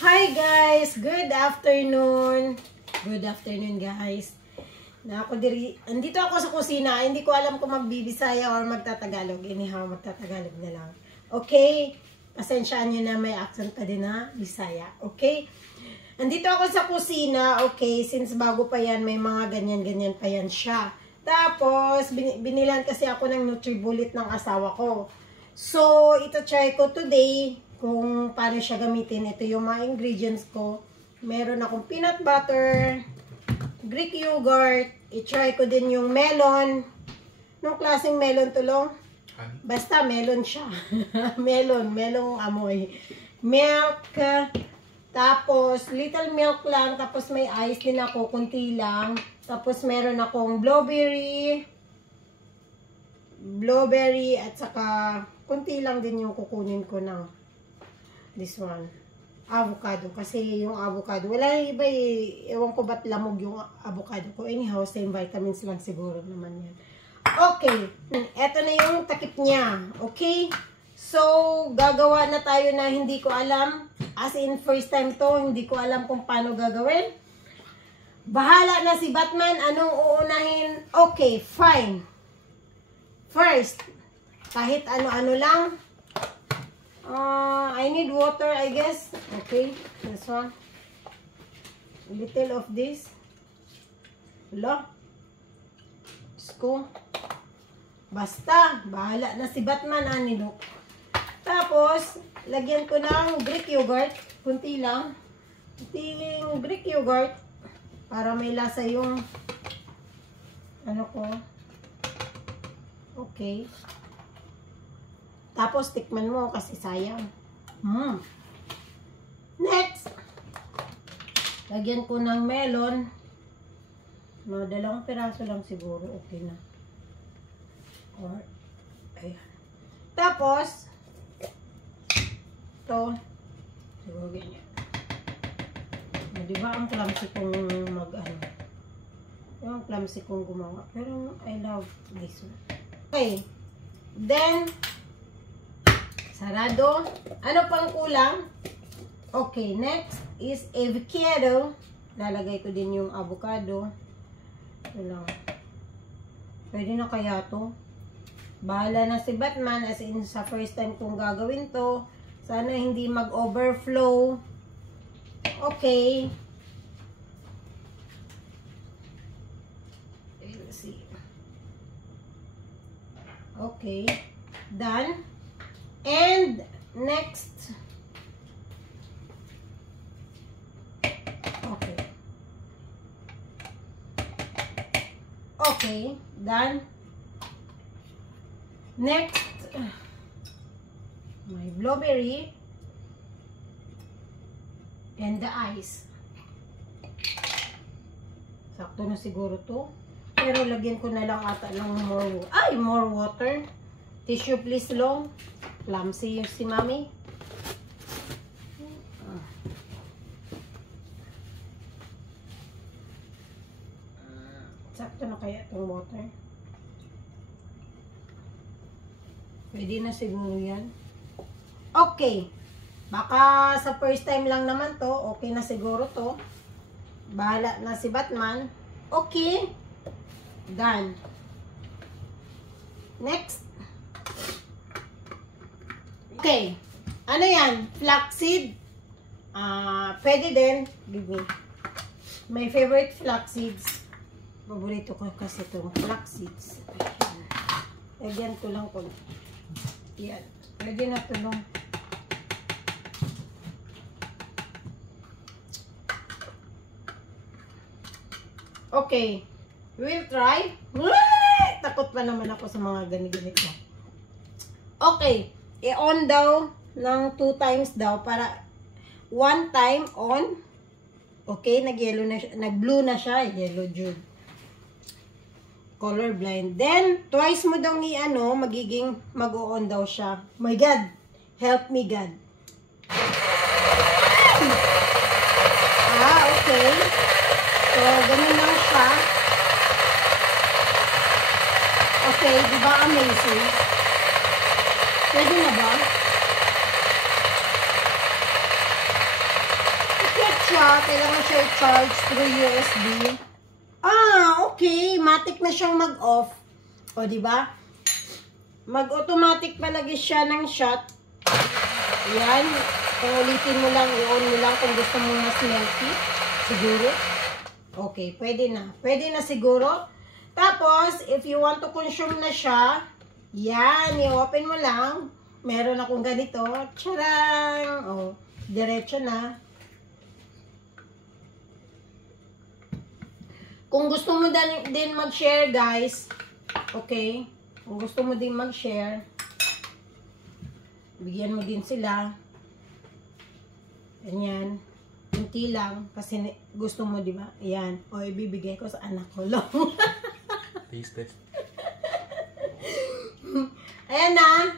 Hi guys! Good afternoon! Good afternoon guys! Andito ako sa kusina. Hindi ko alam kung magbibisaya or magtatagalog. Anyhow, magtatagalog na lang. Okay? Pasensyaan nyo na may accent pa din na Bisaya. Okay? Andito ako sa kusina. Okay? Since bago pa yan, may mga ganyan-ganyan pa yan siya. Tapos, binilan kasi ako ng Nutribullet ng asawa ko. So, ito try ko today kung paano siya gamitin. Ito yung mga ingredients ko. Meron akong peanut butter, Greek yogurt, i-try ko din yung melon. Nung klaseng melon tulong? Basta melon siya. melong amoy. Milk, tapos little milk lang, tapos may ice din ako, kunti lang. Tapos meron akong blueberry at saka kunti lang din yung kukunin ko ng this one, avocado. Kasi yung avocado, wala yung iba eh. Ewan ko ba't lamog yung avocado ko. Anyhow, same vitamins lang siguro naman yan. Okay. Eto na yung takip niya. Okay? So, gagawa na tayo na hindi ko alam. As in, first time to, hindi ko alam kung paano gagawin. Bahala na si Batman. Anong uunahin? Okay, fine. First, kahit ano-ano lang. I need water, I guess. Okay, this one. A little of this. Wala. Sko. Basta, bahala na si Batman, anilo. Tapos, lagyan ko ng Greek yogurt. Kunti lang. Kunting Greek yogurt. Para may lasa yung ano ko. Okay. Tapos, tikman mo kasi sayang. Next, lagyan ko ng melon. No, 2 piraso lang siguro. Okay na. Or, ayan. Tapos, ito, siguro ganyan. Diba ang clumsy kong yung clumsy kong gumawa. Pero, I love this one. Okay. Then, sarado. Ano pang kulang? Okay, next is avocado. Lalagay ko din yung avocado. Ito lang. Pwede na kaya to? Bahala na si Batman, as in sa first time kong gagawin to. Sana hindi mag-overflow. Okay. Let's see. Okay. Done. And next, okay, done. Next, my blueberry and the ice. Sakto na siguro to. Pero lagyan ko na lang ata ng more water. Tissue please long. Clumsy si Mami. Sakto na kaya itong water. Pwede na siguro yan. Okay. Baka sa first time lang naman to. Okay na siguro to. Bahala na si Batman. Okay. Done. Next. Okay. Ano yan? Flaxseed. Pwede din. Give me. My favorite flaxseeds. Paborito ko kasi itong flaxseeds. Lagyan ko lang ko. Yan. Pwede na ito lang. Okay. We'll try. Takot pa naman ako sa mga ganit-ganit na. Okay. I-on daw ng 2 times daw para 1 time on. Okay, nag-yellow na siya, nag-blue na siya, yellow Jude. Color blind. Then twice mo daw ni magiging mag-on daw siya. My God, help me God. Okay. So ganun lang siya. Okay, di ba amazing? Pwede na ba? siya. Kailangan siya i-charge through USB. Okay. Matik na siyang mag-off. O, diba? Mag-automatic palagi siya ng shot. Ayan. Kung ulitin mo lang, i-on mo lang kung gusto mo mas melty. Siguro. Okay, pwede na. Pwede na siguro. Tapos, if you want to consume na siya, yan, i-open mo lang. Meron akong ganito. Tcharang! O, diretso na. Kung gusto mo din mag-share, guys, okay? Kung gusto mo din mag-share, bigyan mo din sila. Ganyan. Kunti lang. Kasi gusto mo, di ba? Ayan. O, ibibigay ko sa anak ko lang. Taste it. Ayan na.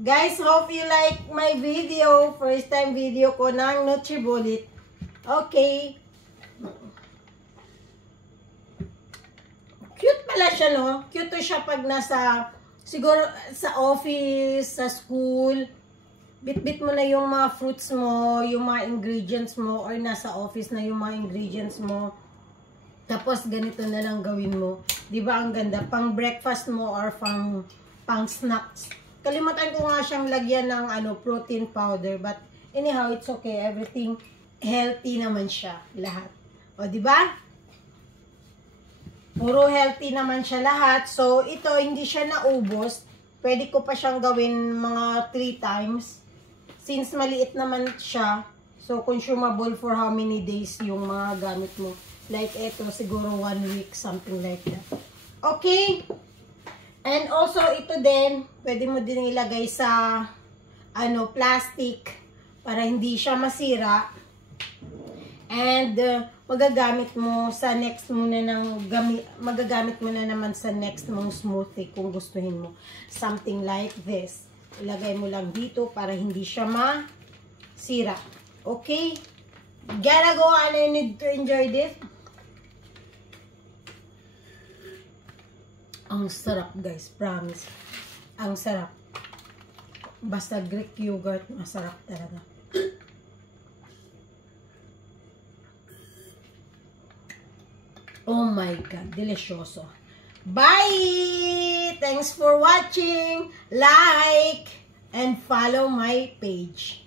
Guys, hope you like my video. First time video ko ng Nutribullet. Okay. Cute pala siya, no? Cute siya pag nasa, siguro sa office, sa school. Bit-bit mo na yung mga fruits mo, yung mga ingredients mo, or nasa office na yung mga ingredients mo. Tapos ganito na lang gawin mo. Di ba ang ganda? Pang breakfast mo or pang snacks. Kalimutan ko nga siyang lagyan ng protein powder. But anyhow, it's okay. Everything healthy naman siya. Lahat. O, di ba? Puro healthy naman siya lahat. So, ito, hindi siya naubos. Pwede ko pa siyang gawin mga 3 times. Since maliit naman siya, so consumable for how many days yung mga gamit mo. Like ito, siguro 1 week, something like that. Okay? And also, ito din, pwede mo din ilagay sa, plastic para hindi siya masira. And, magagamit mo sa next muna magagamit mo na naman sa next mong smoothie kung gustuhin mo. Something like this. Ilagay mo lang dito para hindi siya masira. Okay? Gotta go and I need to enjoy this. Ang sarap, guys. Promise. Ang sarap. Basta Greek yogurt, masarap talaga. Oh my God, delicioso. Bye! Thanks for watching. Like and follow my page.